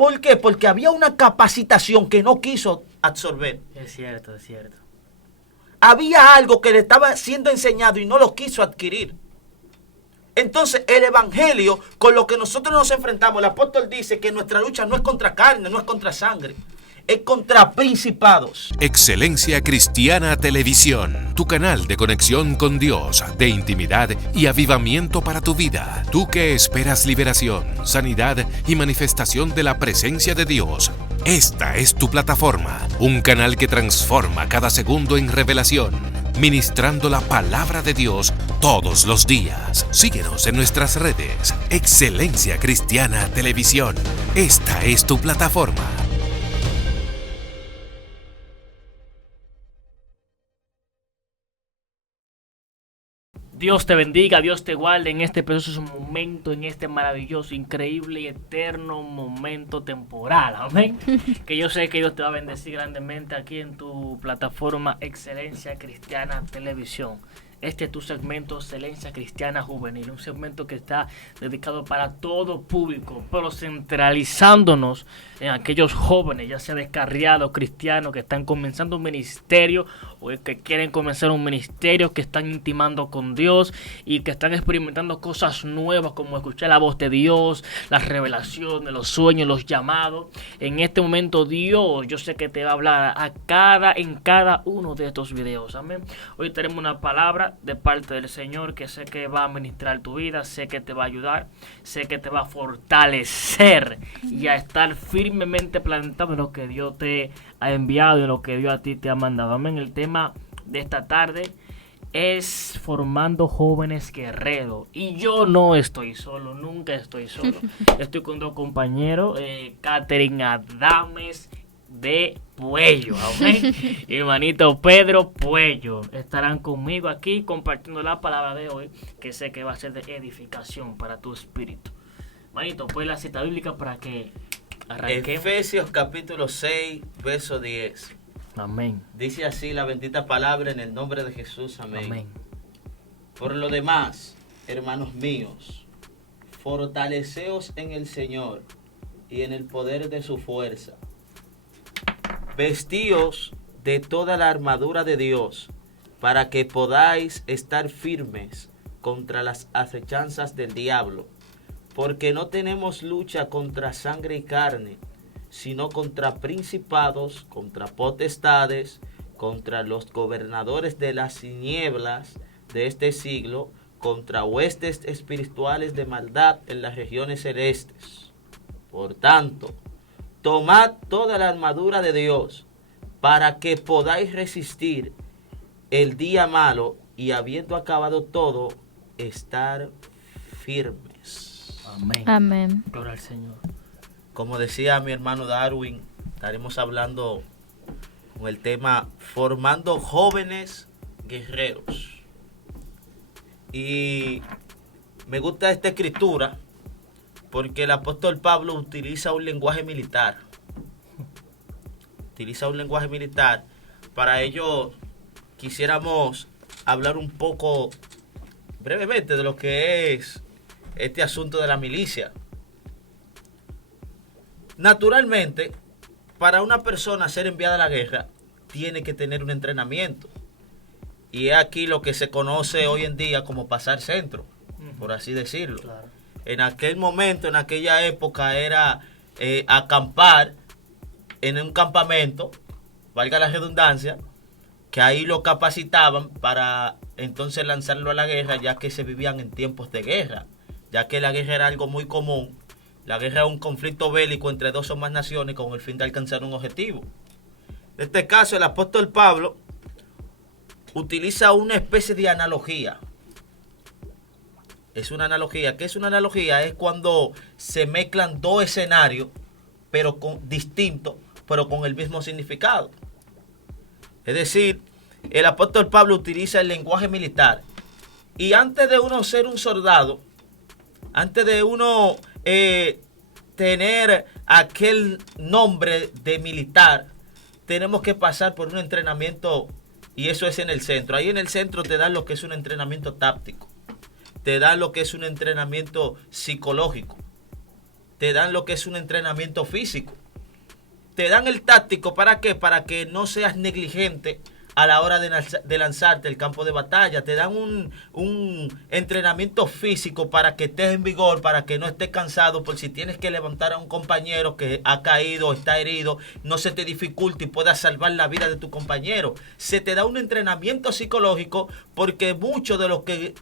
¿Por qué? Porque había una capacitación que no quiso absorber. Es cierto, es cierto. Había algo que le estaba siendo enseñado y no lo quiso adquirir. Entonces el evangelio con lo que nosotros nos enfrentamos, el apóstol dice que nuestra lucha no es contra carne, no es contra sangre, es contra principados. Excelencia Cristiana Televisión, tu canal de conexión con Dios, de intimidad y avivamiento para tu vida. Tú que esperas liberación, sanidad y manifestación de la presencia de Dios. Esta es tu plataforma, un canal que transforma cada segundo en revelación, ministrando la palabra de Dios todos los días. Síguenos en nuestras redes. Excelencia Cristiana Televisión. Esta es tu plataforma. Dios te bendiga, Dios te guarde en este precioso momento, en este maravilloso, increíble y eterno momento temporal. Amén. Que yo sé que Dios te va a bendecir grandemente aquí en tu plataforma Excelencia Cristiana Televisión. Este es tu segmento Excelencia Cristiana Juvenil, un segmento que está dedicado para todo público, pero centralizándonos en aquellos jóvenes, ya sea descarriados, cristianos, que están comenzando un ministerio o que quieren comenzar un ministerio, que están intimando con Dios y que están experimentando cosas nuevas como escuchar la voz de Dios, las revelaciones, los sueños, los llamados. En este momento Dios, yo sé que te va a hablar en cada uno de estos videos. Amén. Hoy tenemos una palabra de parte del Señor que sé que va a ministrar tu vida, sé que te va a ayudar, sé que te va a fortalecer y a estar firmemente plantado en lo que Dios te ha enviado y en lo que Dios a ti te ha mandado. Amén. El tema de esta tarde es formando jóvenes guerreros. Y yo no estoy solo, nunca estoy solo. Estoy con dos compañeros, Catherine Adames de Puello, amén. Y hermanito Pedro Puello estarán conmigo aquí compartiendo la palabra de hoy, que sé que va a ser de edificación para tu espíritu. Manito, pues la cita bíblica para que arranquemos. Efesios capítulo 6, verso 10. Amén. Dice así la bendita palabra en el nombre de Jesús. Amén. Amén. Por lo demás, hermanos míos, fortaleceos en el Señor y en el poder de su fuerza. Vestíos de toda la armadura de Dios, para que podáis estar firmes contra las acechanzas del diablo, porque no tenemos lucha contra sangre y carne, sino contra principados, contra potestades, contra los gobernadores de las tinieblas de este siglo, contra huestes espirituales de maldad en las regiones celestes. Por tanto, tomad toda la armadura de Dios, para que podáis resistir el día malo y habiendo acabado todo, estar firmes. Amén. Amén. Gloria al Señor. Como decía mi hermano Darwin, estaremos hablando con el tema formando jóvenes guerreros. Y me gusta esta escritura porque el apóstol Pablo utiliza un lenguaje militar. Para ello quisiéramos hablar un poco brevemente de lo que es este asunto de la milicia. Naturalmente, para una persona ser enviada a la guerra, tiene que tener un entrenamiento. Y es aquí lo que se conoce hoy en día como pasar centro, por así decirlo. Claro. En aquel momento, en aquella época, era acampar en un campamento, valga la redundancia, que ahí lo capacitaban para entonces lanzarlo a la guerra, ya que se vivían en tiempos de guerra, ya que la guerra era algo muy común. La guerra es un conflicto bélico entre dos o más naciones con el fin de alcanzar un objetivo. En este caso, el apóstol Pablo utiliza una especie de analogía. Es una analogía. ¿Qué es una analogía? Es cuando se mezclan dos escenarios, pero distintos, pero con el mismo significado. Es decir, el apóstol Pablo utiliza el lenguaje militar. Y antes de uno ser un soldado, antes de uno tener aquel nombre de militar, tenemos que pasar por un entrenamiento, y eso es en el centro. Ahí en el centro te dan lo que es un entrenamiento táctico, te dan lo que es un entrenamiento psicológico, te dan lo que es un entrenamiento físico. Te dan el táctico, ¿para qué? Para que no seas negligente a la hora de lanzarte al campo de batalla. Te dan un entrenamiento físico para que estés en vigor, para que no estés cansado, por si tienes que levantar a un compañero que ha caído o está herido, no se te dificulte y puedas salvar la vida de tu compañero. Se te da un entrenamiento psicológico porque mucho de lo que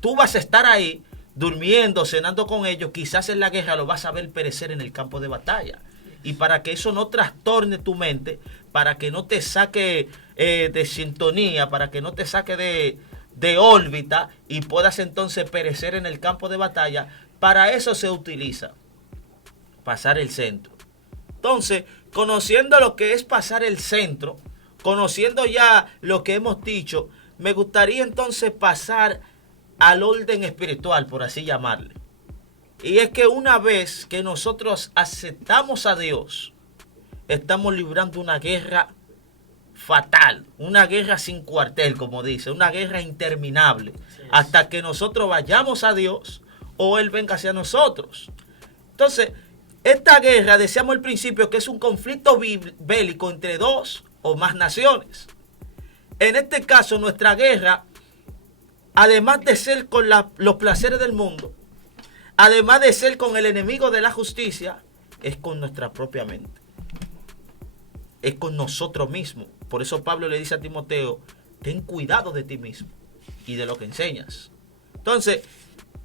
tú vas a estar ahí, durmiendo, cenando con ellos, quizás en la guerra lo vas a ver perecer en el campo de batalla. Y para que eso no trastorne tu mente, para que no te saque de sintonía, para que no te saque de órbita y puedas entonces perecer en el campo de batalla, para eso se utiliza pasar el centro. Entonces, conociendo lo que es pasar el centro, conociendo ya lo que hemos dicho, me gustaría entonces pasar al orden espiritual, por así llamarle. Y es que una vez que nosotros aceptamos a Dios, estamos librando una guerra fatal, una guerra sin cuartel, como dice, una guerra interminable, hasta que nosotros vayamos a Dios o Él venga hacia nosotros. Entonces, esta guerra, decíamos al principio, que es un conflicto bélico entre dos o más naciones. En este caso, nuestra guerra, además de ser con los placeres del mundo, además de ser con el enemigo de la justicia, es con nuestra propia mente. Es con nosotros mismos. Por eso Pablo le dice a Timoteo, ten cuidado de ti mismo y de lo que enseñas. Entonces,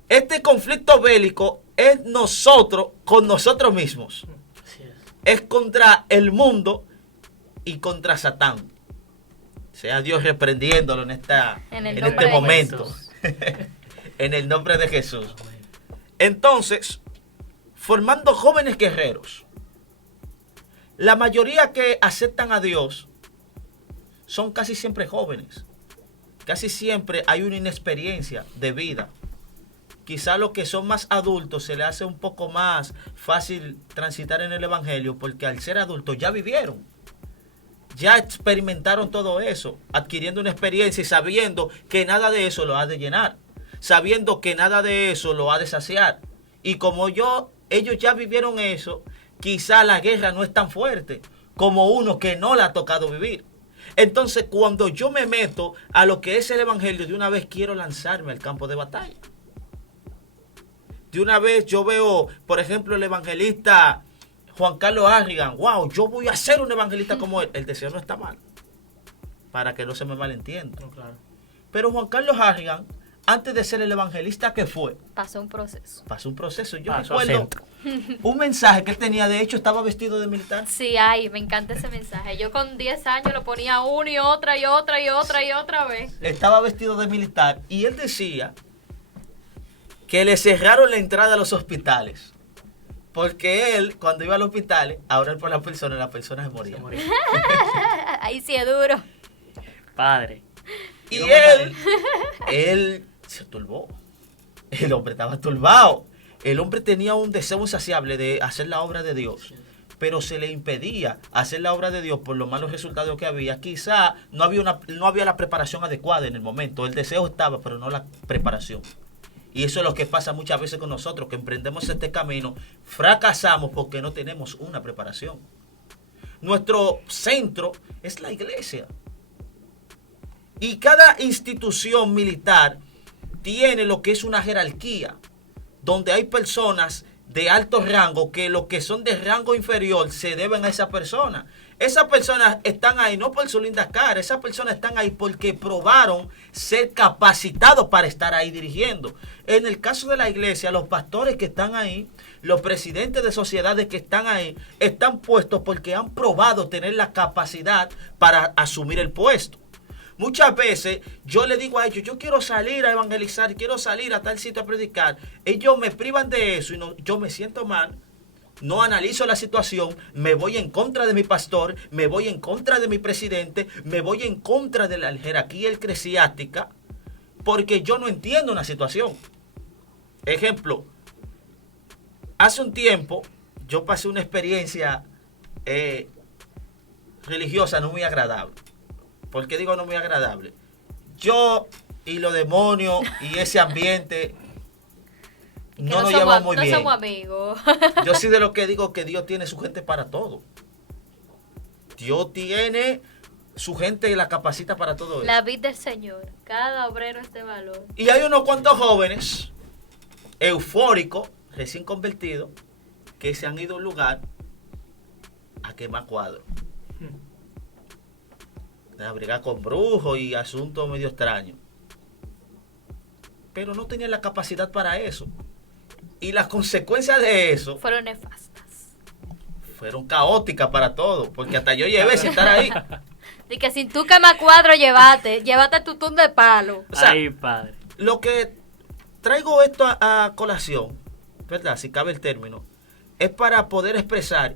este conflicto bélico es nosotros con nosotros mismos. Es contra el mundo y contra Satán. Sea Dios reprendiéndolo en este momento. En el nombre de Jesús. Entonces, formando jóvenes guerreros. La mayoría que aceptan a Dios son casi siempre jóvenes. Casi siempre hay una inexperiencia de vida. Quizá los que son más adultos se les hace un poco más fácil transitar en el Evangelio porque al ser adultos ya vivieron. Ya experimentaron todo eso, adquiriendo una experiencia y sabiendo que nada de eso lo ha de llenar. Sabiendo que nada de eso lo ha de saciar. Y como ellos ya vivieron eso, quizá la guerra no es tan fuerte como uno que no la ha tocado vivir. Entonces, cuando yo me meto a lo que es el Evangelio, de una vez quiero lanzarme al campo de batalla. De una vez yo veo, por ejemplo, el evangelista Juan Carlos Harrigan. Wow, yo voy a ser un evangelista como él. El deseo no está mal, para que no se me malentienda. No, claro. Pero Juan Carlos Harrigan, antes de ser el evangelista que fue, pasó un proceso. Yo recuerdo un mensaje que él tenía. De hecho, estaba vestido de militar. Sí, ay, me encanta ese mensaje. Yo con 10 años lo ponía una y otra y otra y otra y otra vez. Estaba vestido de militar y él decía que le cerraron la entrada a los hospitales. Porque él, cuando iba al hospital, a orar por las personas se morían. Ahí sí es duro. Padre. Y él se turbó. El hombre estaba turbado. El hombre tenía un deseo insaciable de hacer la obra de Dios. Pero se le impedía hacer la obra de Dios por los malos resultados que había. Quizá no había la preparación adecuada en el momento. El deseo estaba, pero no la preparación. Y eso es lo que pasa muchas veces con nosotros, que emprendemos este camino, fracasamos porque no tenemos una preparación. Nuestro centro es la iglesia. Y cada institución militar tiene lo que es una jerarquía, donde hay personas de alto rango que los que son de rango inferior se deben a esa persona. Esas personas están ahí no por su linda cara, esas personas están ahí porque probaron ser capacitados para estar ahí dirigiendo. En el caso de la iglesia, los pastores que están ahí, los presidentes de sociedades que están ahí, están puestos porque han probado tener la capacidad para asumir el puesto. Muchas veces yo le digo a ellos, yo quiero salir a evangelizar, quiero salir a tal sitio a predicar. Ellos me privan de eso y yo me siento mal. No analizo la situación, me voy en contra de mi pastor, me voy en contra de mi presidente, me voy en contra de la jerarquía eclesiástica, porque yo no entiendo una situación. Ejemplo, hace un tiempo yo pasé una experiencia religiosa no muy agradable. ¿Por qué digo no muy agradable? Yo y los demonios y ese ambiente no nos llevamos muy bien. No somos amigos. Yo sí de lo que digo que Dios tiene su gente para todo. Dios tiene su gente y la capacita para todo eso. La vida del Señor. Cada obrero es de valor. Y hay unos cuantos jóvenes eufóricos, recién convertidos, que se han ido a un lugar a quemar cuadros. A brigar con brujos y asuntos medio extraños. Pero no tenían la capacidad para eso. Y las consecuencias de eso Fueron nefastas. fueron caóticas para todos. Porque hasta yo llevé sin estar ahí. De que sin tú quemar cuadro, llévate tu tun de palo. O sea, Ay, padre. lo que traigo esto a colación, ¿verdad? Si cabe el término, es para poder expresar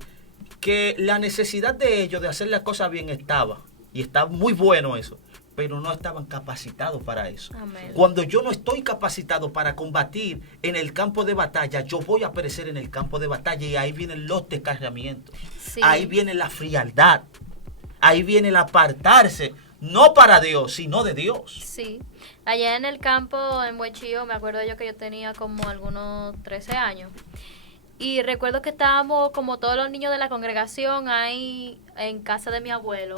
que la necesidad de ellos de hacer las cosas bien estaba. Y está muy bueno eso. Pero no estaban capacitados para eso. Amén. Cuando yo no estoy capacitado para combatir en el campo de batalla, yo voy a perecer en el campo de batalla y ahí vienen los descarriamientos. Sí. Ahí viene la frialdad. Ahí viene el apartarse, no para Dios, sino de Dios. Sí. Allá en el campo, en Huechillo, me acuerdo yo que yo tenía como algunos 13 años. Y recuerdo que estábamos como todos los niños de la congregación ahí en casa de mi abuelo.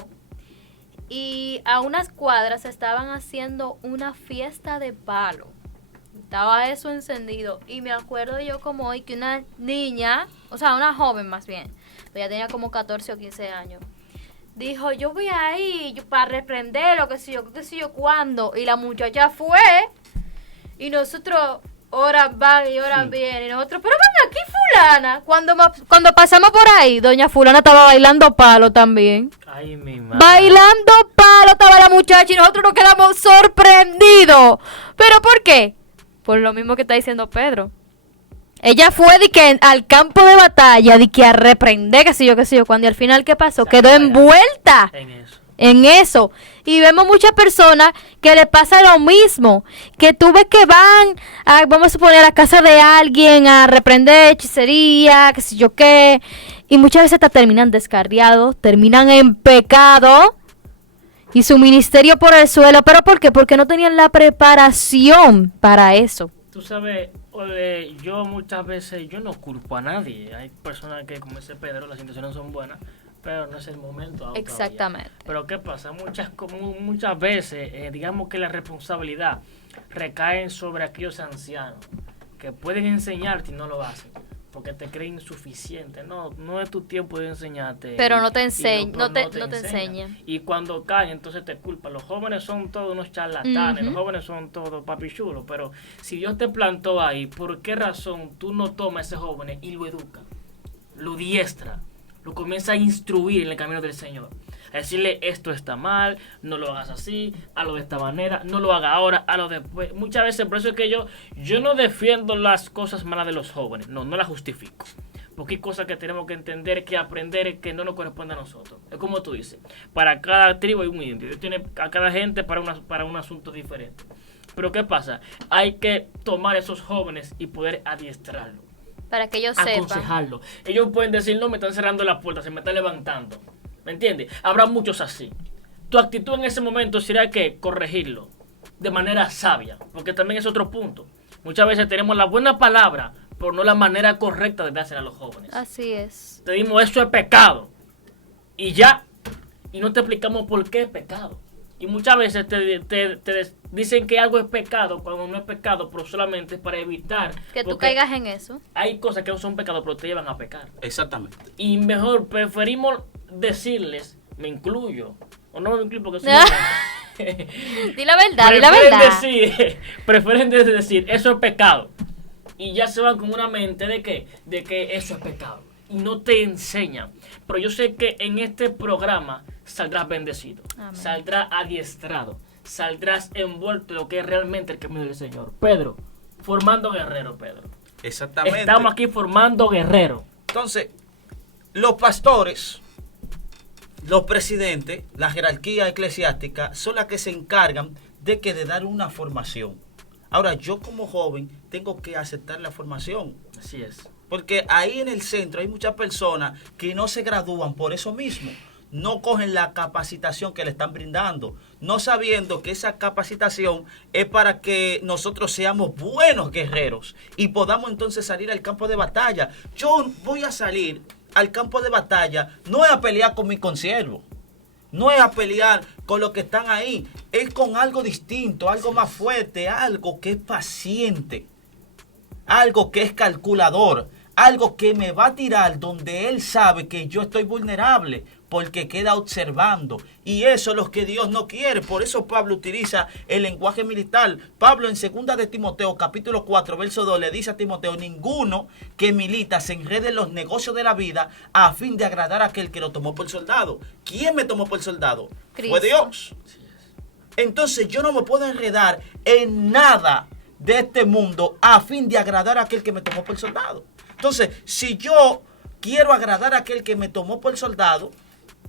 Y a unas cuadras estaban haciendo una fiesta de palo. Estaba eso encendido. Y me acuerdo yo como hoy que una niña, o sea, una joven más bien, ella tenía como 14 o 15 años, dijo, yo voy ahí para reprenderlo, qué sé yo cuándo. Y la muchacha fue y nosotros, horas van y horas vienen. Y nosotros, pero ven aquí fulana. Cuando pasamos por ahí, doña fulana estaba bailando palo también. Ay, mi madre. Bailando palo estaba la muchacha y nosotros nos quedamos sorprendidos. ¿Pero por qué? Por lo mismo que está diciendo Pedro. Ella fue de que al campo de batalla, de que a reprender, qué sé yo, cuando y al final, ¿qué pasó? Quedó envuelta en eso. Y vemos muchas personas que le pasa lo mismo, que tú ves que van, vamos a suponer, a la casa de alguien a reprender hechicería, qué sé yo qué, y muchas veces hasta terminan descarriados, terminan en pecado y su ministerio por el suelo. ¿Pero por qué? Porque no tenían la preparación para eso. Tú sabes, yo muchas veces, yo no culpo a nadie. Hay personas que, como dice Pedro, las intenciones son buenas, pero no es el momento aún. Exactamente. Todavía. Pero ¿qué pasa? Muchas veces, digamos que la responsabilidad recae sobre aquellos ancianos que pueden enseñarte y no lo hacen, porque te creen insuficiente. No es tu tiempo de enseñarte. Pero no te enseñan. No te enseñan. Y cuando caen, entonces te culpan. Los jóvenes son todos unos charlatanes, los jóvenes son todos papichulos. Pero si Dios te plantó ahí, ¿por qué razón tú no tomas a ese joven y lo educas? Lo diestra, lo comienza a instruir en el camino del Señor. A decirle, esto está mal, no lo hagas así, hazlo de esta manera, no lo haga ahora, hazlo después. Muchas veces, por eso es que yo no defiendo las cosas malas de los jóvenes, no las justifico. Porque hay cosas que tenemos que entender, que aprender, que no nos corresponde a nosotros. Es como tú dices, para cada tribu hay un indio, Dios tiene a cada gente para un asunto diferente. Pero ¿qué pasa? Hay que tomar esos jóvenes y poder adiestrarlos. Para que ellos sepan. Aconsejarlo. Ellos pueden decir, no, me están cerrando la puerta, se me está levantando. ¿Me entiendes? Habrá muchos así. Tu actitud en ese momento será que corregirlo de manera sabia, porque también es otro punto. Muchas veces tenemos la buena palabra, pero no la manera correcta de hacer a los jóvenes. Así es. Te dimos, eso es pecado. Y ya. Y no te explicamos por qué es pecado. Y muchas veces te dicen que algo es pecado cuando no es pecado, pero solamente para evitar que tú caigas en eso. Hay cosas que no son pecados, pero te llevan a pecar. Exactamente. Y mejor preferimos decirles, me incluyo, o no me incluyo porque soy Di la verdad, prefieren decir, eso es pecado. Y ya se van con una mente de que eso es pecado. Y no te enseñan. Pero yo sé que en este programa saldrás bendecido. Amén. Saldrás adiestrado. Saldrás envuelto en lo que es realmente el camino del Señor. Pedro, formando guerrero, Pedro. Exactamente. Estamos aquí formando guerrero. Entonces, los pastores, los presidentes, la jerarquía eclesiástica son las que se encargan de dar una formación. Ahora, yo como joven tengo que aceptar la formación. Así es. Porque ahí en el centro hay muchas personas que no se gradúan por eso mismo. no cogen la capacitación que le están brindando, no sabiendo que esa capacitación es para que nosotros seamos buenos guerreros y podamos entonces salir al campo de batalla. Yo voy a salir al campo de batalla no es a pelear con mi consiervo, no es a pelear con los que están ahí, es con algo distinto, algo más fuerte, algo que es paciente, algo que es calculador, algo que me va a tirar donde él sabe que yo estoy vulnerable, porque queda observando. Y eso es lo que Dios no quiere. Por eso Pablo utiliza el lenguaje militar. Pablo en 2 de Timoteo, capítulo 4, verso 2, le dice a Timoteo: ninguno que milita se enrede en los negocios de la vida a fin de agradar a aquel que lo tomó por soldado. ¿Quién me tomó por soldado? Cristo. Fue Dios. Entonces yo no me puedo enredar en nada de este mundo a fin de agradar a aquel que me tomó por soldado. Entonces, si yo quiero agradar a aquel que me tomó por soldado,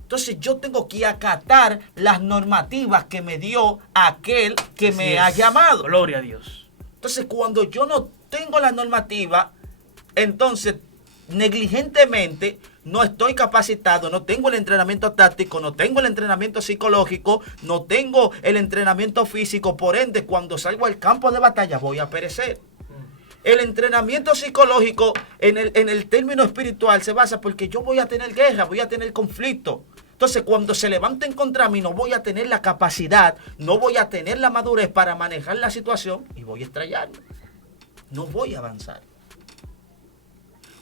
entonces yo tengo que acatar las normativas que me dio aquel que Así me es. ha llamado. Gloria a Dios. Entonces, cuando yo no tengo las normativas, entonces negligentemente no estoy capacitado, no tengo el entrenamiento táctico, no tengo el entrenamiento psicológico, no tengo el entrenamiento físico. Por ende, cuando salgo al campo de batalla voy a perecer. El entrenamiento psicológico en el término espiritual se basa porque yo voy a tener guerra, voy a tener conflicto. Entonces, cuando se levanten contra mí, no voy a tener la capacidad, no voy a tener la madurez para manejar la situación y voy a estrellarme. No voy a avanzar.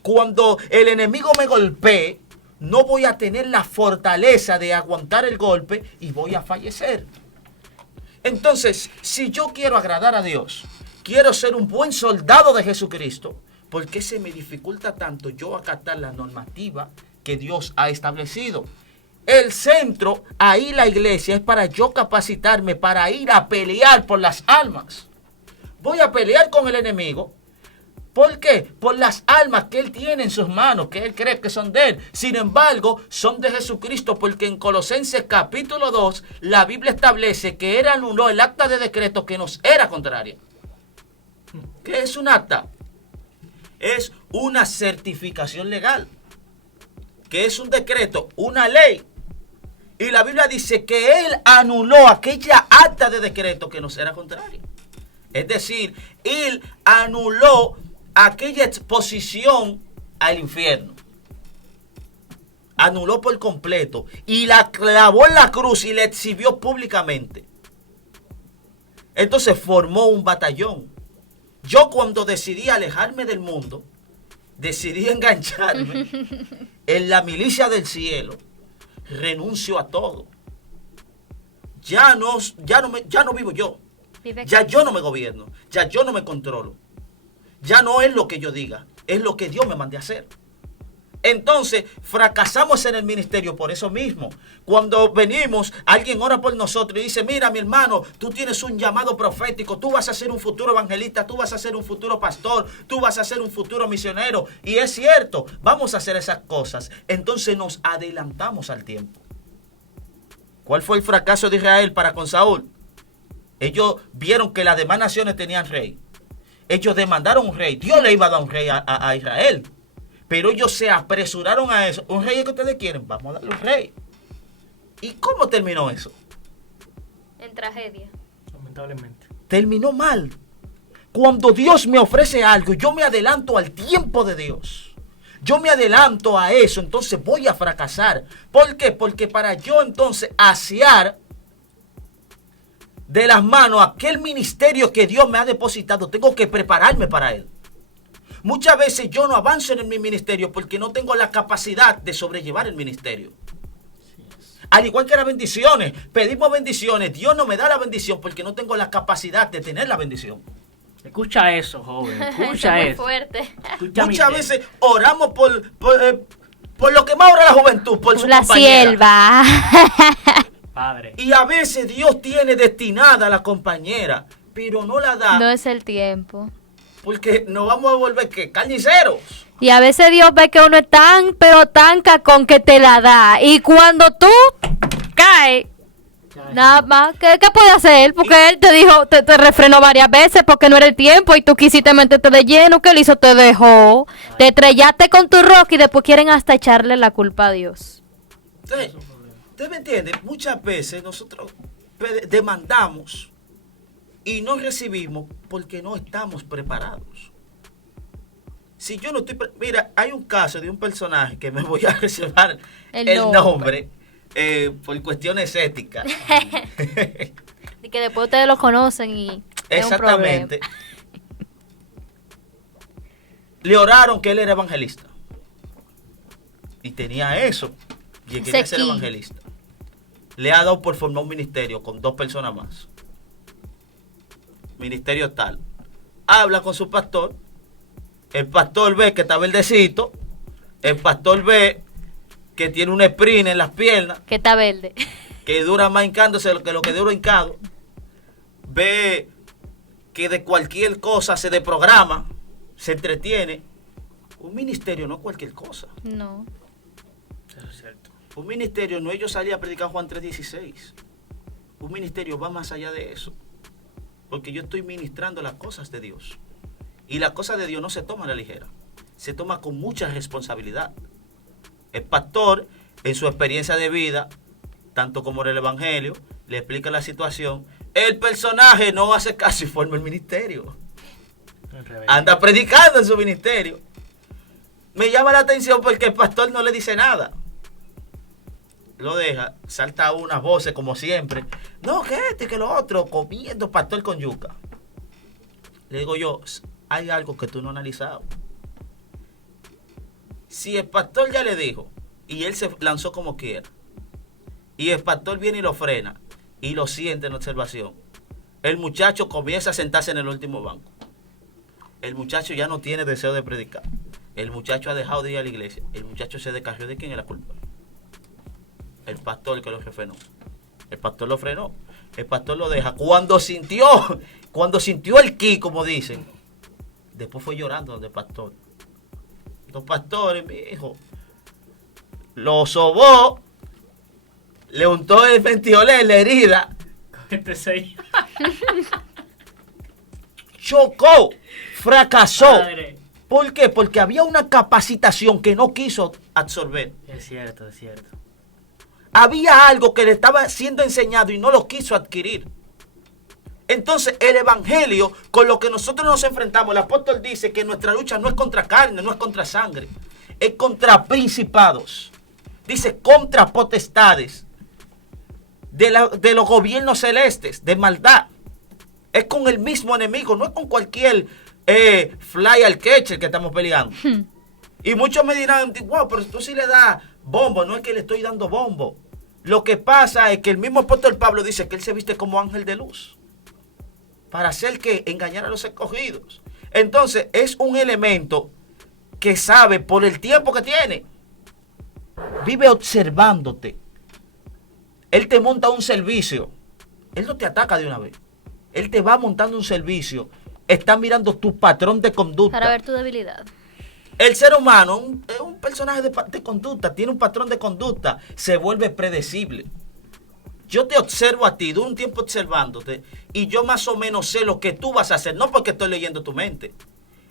Cuando el enemigo me golpee, no voy a tener la fortaleza de aguantar el golpe y voy a fallecer. Entonces, si yo quiero agradar a Dios, quiero ser un buen soldado de Jesucristo, ¿por qué se me dificulta tanto yo acatar la normativa que Dios ha establecido? El centro, ahí la iglesia, es para yo capacitarme, para ir a pelear por las almas. Voy a pelear con el enemigo. ¿Por qué? Por las almas que él tiene en sus manos, que él cree que son de él. Sin embargo, son de Jesucristo, porque en Colosenses capítulo 2, la Biblia establece que él anuló el acta de decreto que nos era contraria. ¿Qué es un acta? Es una certificación legal. ¿Qué es un decreto? Una ley. Y la Biblia dice que él anuló aquella acta de decreto que nos era contraria. Es decir, él anuló aquella exposición al infierno. Anuló por completo. Y la clavó en la cruz y la exhibió públicamente. Entonces formó un batallón. Yo, cuando decidí alejarme del mundo, decidí engancharme en la milicia del cielo, renuncio a todo. Ya no vivo yo. Ya yo no me gobierno. Ya yo no me controlo. Ya no es lo que yo diga, es lo que Dios me mande a hacer. Entonces, fracasamos en el ministerio por eso mismo. Cuando venimos, alguien ora por nosotros y dice: mira, mi hermano, tú tienes un llamado profético, tú vas a ser un futuro evangelista, tú vas a ser un futuro pastor, tú vas a ser un futuro misionero. Y es cierto, vamos a hacer esas cosas. Entonces nos adelantamos al tiempo. ¿Cuál fue el fracaso de Israel para con Saúl? Ellos vieron que las demás naciones tenían rey. Ellos demandaron un rey. Dios le iba a dar un rey a Israel. Pero ellos se apresuraron a eso. ¿Un rey que ustedes quieren? Vamos a darle un rey. ¿Y cómo terminó eso? En tragedia. Lamentablemente. Terminó mal. Cuando Dios me ofrece algo, yo me adelanto al tiempo de Dios. Yo me adelanto a eso, entonces voy a fracasar. ¿Por qué? Porque para yo entonces asear de las manos aquel ministerio que Dios me ha depositado, tengo que prepararme para él. Muchas veces yo no avanzo en mi ministerio porque no tengo la capacidad de sobrellevar el ministerio. Al igual que las bendiciones, pedimos bendiciones, Dios no me da la bendición porque no tengo la capacidad de tener la bendición. Escucha eso, joven, escucha Eso es muy eso. fuerte. Escucha Muchas mi veces oramos por lo que más ora la juventud, por su La compañera. sierva. Padre. Y a veces Dios tiene destinada a la compañera, pero no la da No es el tiempo. porque nos vamos a volver ¿qué? Carniceros. Y a veces Dios ve que uno es tan, pero tan cacón que te la da. Y cuando tú caes, nada más, ¿qué puede hacer? Porque Él te dijo, te refrenó varias veces porque no era el tiempo y tú quisiste meterte de lleno. ¿Qué Él hizo? Te dejó. Te estrellaste con tu roca y después quieren hasta echarle la culpa a Dios. Entonces, ¿Usted me entiende? Muchas veces nosotros demandamos y no recibimos porque no estamos preparados. Si yo no estoy... Mira, hay un caso de un personaje que me voy a reservar el nombre por cuestiones éticas. Y que después ustedes lo conocen y exactamente. Le oraron que él era evangelista. Y tenía eso. Y él quería ser evangelista. Le ha dado por formar un ministerio con 2 personas más. Ministerio tal. Habla con su pastor. El pastor ve que está verdecito. El pastor ve que tiene un sprint en las piernas. Que está verde. Que dura más hincándose que lo que dura hincado. Ve que de cualquier cosa se desprograma, se entretiene. Un ministerio no es cualquier cosa. No. Eso es cierto. Un ministerio no ellos salían a predicar Juan 3:16. Un ministerio va más allá de eso. Porque yo estoy ministrando las cosas de Dios. Y las cosas de Dios no se toman a la ligera. Se toma con mucha responsabilidad. El pastor, en su experiencia de vida, tanto como en el evangelio, le explica la situación. El personaje no hace caso y forma el ministerio. Anda predicando en su ministerio. Me llama la atención porque el pastor no le dice nada. Lo deja, salta unas voces como siempre. No, que que lo otro, comiendo pastor con yuca. Le digo yo, hay algo que tú no has analizado. Si el pastor ya le dijo y él se lanzó como quiera, y el pastor viene y lo frena y lo siente en observación, el muchacho comienza a sentarse en el último banco. El muchacho ya no tiene deseo de predicar. El muchacho ha dejado de ir a la iglesia. El muchacho se descarrió. ¿De quién es la culpa? El pastor que lo frenó. El pastor lo frenó. El pastor lo deja. Cuando sintió el ki, como dicen, después fue llorando donde el pastor. Los pastores, mi hijo, lo sobó, le untó el ventiolé en la herida. Chocó, fracasó. Padre. ¿Por qué? Porque había una capacitación que no quiso absorber. Es cierto, es cierto. Había algo que le estaba siendo enseñado y no lo quiso adquirir. Entonces, el evangelio, con lo que nosotros nos enfrentamos, el apóstol dice que nuestra lucha no es contra carne, no es contra sangre, es contra principados. Dice contra potestades de los gobiernos celestes, de maldad. Es con el mismo enemigo, no es con cualquier fly al catcher que estamos peleando. Y muchos me dirán, wow, pero tú sí le das bombo. No es que le estoy dando bombo. Lo que pasa es que el mismo apóstol Pablo dice que él se viste como ángel de luz para hacer que engañar a los escogidos. Entonces es un elemento que sabe por el tiempo que tiene. Vive observándote. Él te monta un servicio. Él no te ataca de una vez. Él te va montando un servicio. Está mirando tu patrón de conducta. Para ver tu debilidad. El ser humano es un personaje de conducta. Tiene un patrón de conducta. Se vuelve predecible. Yo te observo a ti, de un tiempo observándote, y yo más o menos sé lo que tú vas a hacer. No porque estoy leyendo tu mente.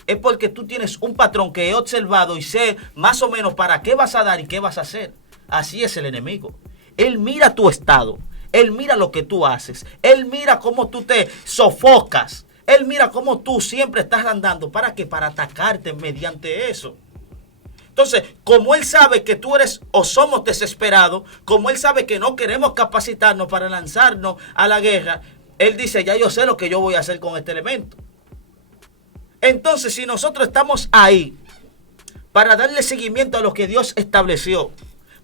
Es porque tú tienes un patrón que he observado y sé más o menos para qué vas a dar y qué vas a hacer. Así es el enemigo. Él mira tu estado. Él mira lo que tú haces. Él mira cómo tú te sofocas. Él mira cómo tú siempre estás andando. ¿Para qué? Para atacarte mediante eso. Entonces, como él sabe que tú eres o somos desesperados, como él sabe que no queremos capacitarnos para lanzarnos a la guerra, él dice, ya yo sé lo que yo voy a hacer con este elemento. Entonces, si nosotros estamos ahí para darle seguimiento a lo que Dios estableció,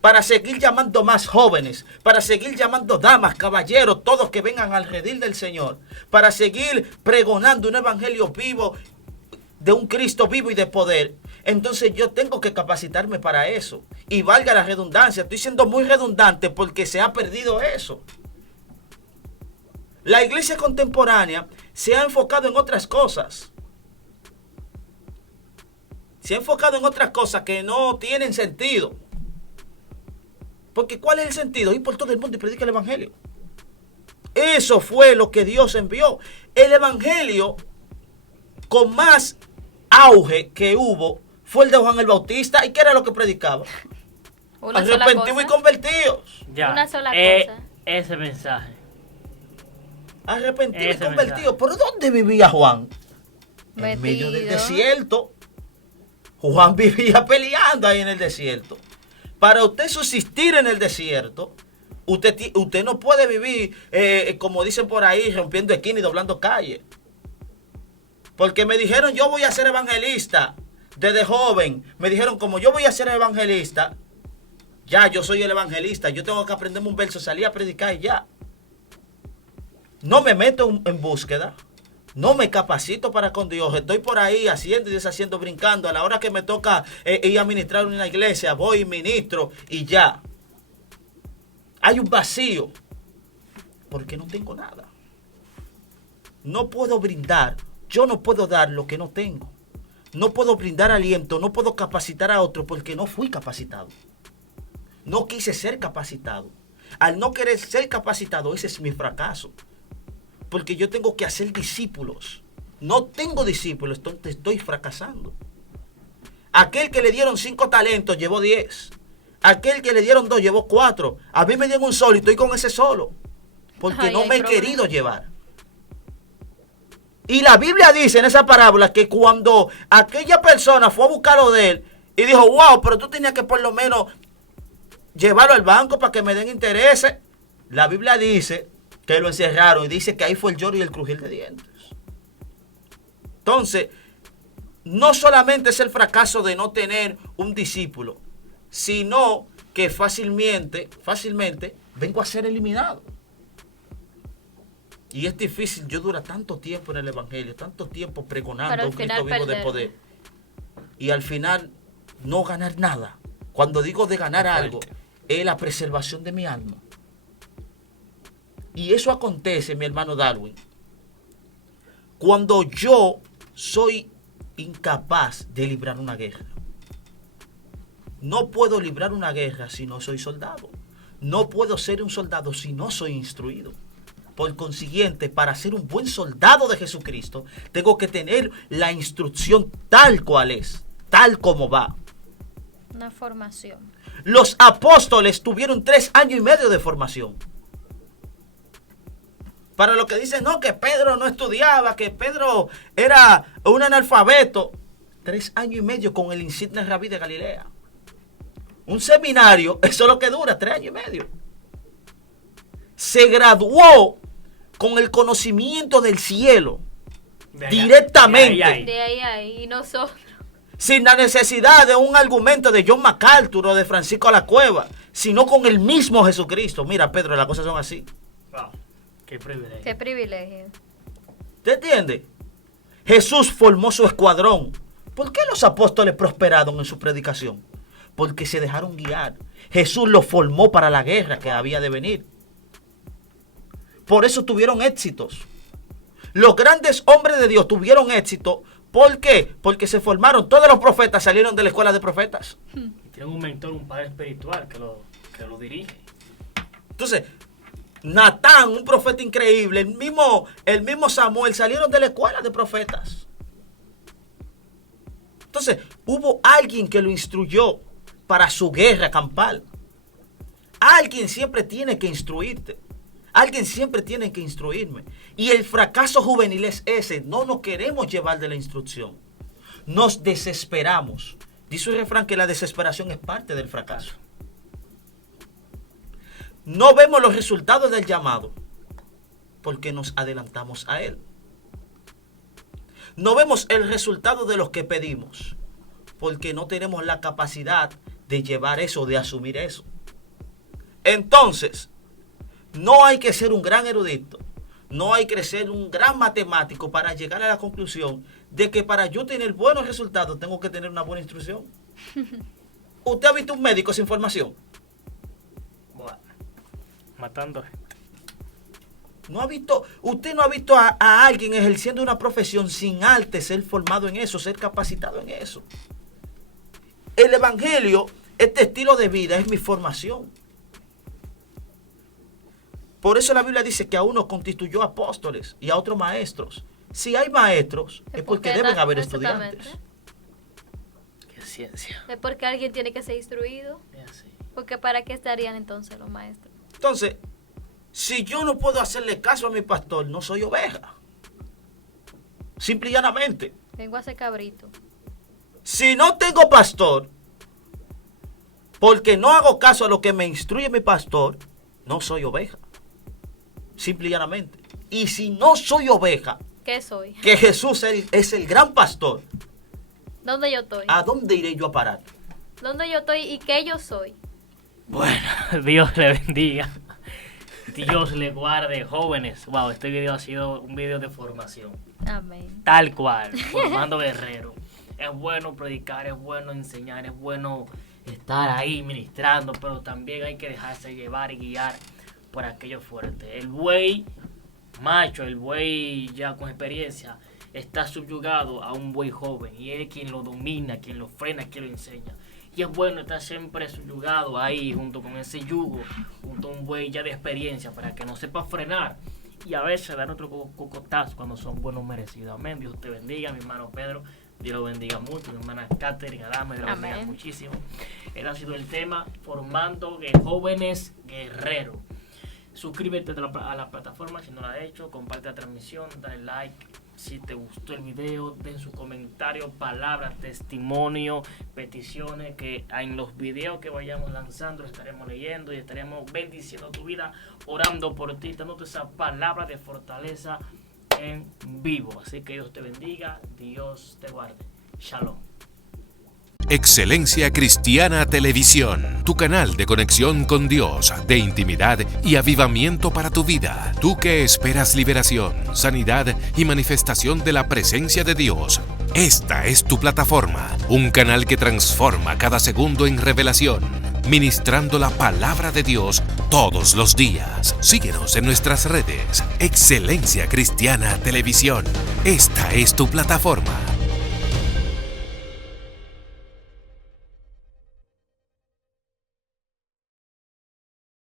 para seguir llamando más jóvenes, para seguir llamando damas, caballeros, todos que vengan al redil del Señor, para seguir pregonando un evangelio vivo, de un Cristo vivo y de poder, entonces yo tengo que capacitarme para eso. Y valga la redundancia, estoy siendo muy redundante porque se ha perdido eso. La iglesia contemporánea se ha enfocado en otras cosas. Se ha enfocado en otras cosas que no tienen sentido. Porque ¿cuál es el sentido? Ir por todo el mundo y predicar el evangelio. Eso fue lo que Dios envió. El evangelio con más auge que hubo fue el de Juan el Bautista. ¿Y qué era lo que predicaba? Una sola Arrepentidos y cosa. convertidos. Ya. Una sola cosa. Ese mensaje. Arrepentidos y Ese convertidos. ¿Pero dónde vivía Juan? En medio del Metido. desierto. Juan vivía peleando ahí en el desierto. Para usted subsistir en el desierto, usted no puede vivir, como dicen por ahí, rompiendo esquinas y doblando calles. Porque me dijeron, yo voy a ser evangelista. Desde joven, me dijeron, como yo voy a ser evangelista, ya yo soy el evangelista. Yo tengo que aprenderme un verso, salir a predicar y ya. No me meto en búsqueda. No me capacito para con Dios. Estoy por ahí haciendo y deshaciendo, brincando. A la hora que me toca ir a ministrar en una iglesia, voy y ministro y ya. Hay un vacío. Porque no tengo nada. No puedo brindar. Yo no puedo dar lo que no tengo. No puedo brindar aliento. No puedo capacitar a otro porque no fui capacitado. No quise ser capacitado. Al no querer ser capacitado, ese es mi fracaso. Porque yo tengo que hacer discípulos. No tengo discípulos, entonces estoy fracasando. Aquel que le dieron 5 talentos llevó 10. Aquel que le dieron 2 llevó 4. A mí me dieron un solo y estoy con ese solo. Porque Ay, no hay me he problema. querido llevar. Y la Biblia dice en esa parábola que cuando aquella persona fue a buscarlo de él y dijo, wow, pero tú tenías que por lo menos llevarlo al banco para que me den intereses. La Biblia dice que lo encerraron y dice que ahí fue el lloro y el crujir de dientes. Entonces, no solamente es el fracaso de no tener un discípulo, sino que fácilmente vengo a ser eliminado. Y es difícil, yo dura tanto tiempo en el Evangelio, tanto tiempo pregonando Para a al un Cristo final vivo de perder. poder. Y al final no ganar nada. Cuando digo de ganar algo, es la preservación de mi alma. Y eso acontece, mi hermano Darwin, cuando yo soy incapaz de librar una guerra. No puedo librar una guerra si no soy soldado. No puedo ser un soldado si no soy instruido. Por consiguiente, para ser un buen soldado de Jesucristo, tengo que tener la instrucción tal cual es, tal como va. Una formación. Los apóstoles tuvieron 3 años y medio de formación. Para los que dicen, no, que Pedro no estudiaba, que Pedro era un analfabeto. 3 años y medio con el insigne rabí de Galilea. Un seminario, eso es lo que dura, 3 años y medio. Se graduó con el conocimiento del cielo. De allá, Directamente. de ahí. De ahí. Y nosotros. Sin la necesidad de un argumento de John MacArthur o de Francisco La Cueva, sino con el mismo Jesucristo. Mira, Pedro, las cosas son así. Wow, qué privilegio. Qué privilegio. ¿Te entiendes? Jesús formó su escuadrón. ¿Por qué los apóstoles prosperaron en su predicación? Porque se dejaron guiar. Jesús los formó para la guerra que había de venir. Por eso tuvieron éxitos. Los grandes hombres de Dios tuvieron éxito. ¿Por qué? Porque se formaron. Todos los profetas salieron de la escuela de profetas. Y tienen un mentor, un padre espiritual que lo dirige. Entonces, Natán, un profeta increíble, el mismo Samuel salieron de la escuela de profetas. Entonces, hubo alguien que lo instruyó para su guerra campal. Alguien siempre tiene que instruirte. Alguien siempre tiene que instruirme. Y el fracaso juvenil es ese. No nos queremos llevar de la instrucción. Nos desesperamos. Dice un refrán que la desesperación es parte del fracaso. No vemos los resultados del llamado porque nos adelantamos a él. No vemos el resultado de los que pedimos porque no tenemos la capacidad de llevar eso, de asumir eso. Entonces, no hay que ser un gran erudito, no hay que ser un gran matemático para llegar a la conclusión de que para yo tener buenos resultados tengo que tener una buena instrucción. ¿Usted ha visto un médico sin formación? Bueno, matando gente. Usted no ha visto a alguien ejerciendo una profesión sin antes ser formado en eso, ser capacitado en eso. El evangelio, este estilo de vida es mi formación. Por eso la Biblia dice que a uno constituyó apóstoles y a otros maestros. Si hay maestros, es porque deben haber estudiantes. Qué ciencia. Es porque alguien tiene que ser instruido. Es así. Porque ¿para qué estarían entonces los maestros? Entonces, si yo no puedo hacerle caso a mi pastor, no soy oveja. Simple y llanamente. Vengo a ser cabrito. Si no tengo pastor, porque no hago caso a lo que me instruye mi pastor, no soy oveja. Simple y llanamente. Y si no soy oveja, ¿Qué soy? que Jesús es el gran pastor, ¿Dónde yo estoy? ¿a dónde iré yo a parar? ¿Dónde yo estoy y qué yo soy? Bueno, Dios le bendiga. Dios le guarde, jóvenes. Wow, este video ha sido un video de formación. Amén. Tal cual, formando guerreros. Es bueno predicar, es bueno enseñar, es bueno estar ahí ministrando, pero también hay que dejarse llevar y guiar por aquello fuerte. El buey macho, el buey ya con experiencia, está subyugado a un buey joven y es quien lo domina, quien lo frena, quien lo enseña. Y es bueno estar siempre subyugado ahí junto con ese yugo, junto a un buey ya de experiencia para que no sepa frenar y a veces dar otro cocotazo cuando son buenos merecidos. Amén. Dios te bendiga, mi hermano Pedro. Dios lo bendiga mucho. Mi hermana Catherine Adame, Dios lo bendiga muchísimo. Ese ha sido el tema, formando jóvenes guerreros. Suscríbete a la plataforma si no lo has hecho, comparte la transmisión, dale like. Si te gustó el video, den sus comentarios, palabras, testimonio, peticiones, que en los videos que vayamos lanzando estaremos leyendo y estaremos bendiciendo tu vida, orando por ti, dándote esa palabra de fortaleza en vivo. Así que Dios te bendiga, Dios te guarde. Shalom. Excelencia Cristiana Televisión, tu canal de conexión con Dios, de intimidad y avivamiento para tu vida. Tú que esperas liberación, sanidad y manifestación de la presencia de Dios. Esta es tu plataforma, un canal que transforma cada segundo en revelación, ministrando la palabra de Dios todos los días. Síguenos en nuestras redes. Excelencia Cristiana Televisión. Esta es tu plataforma.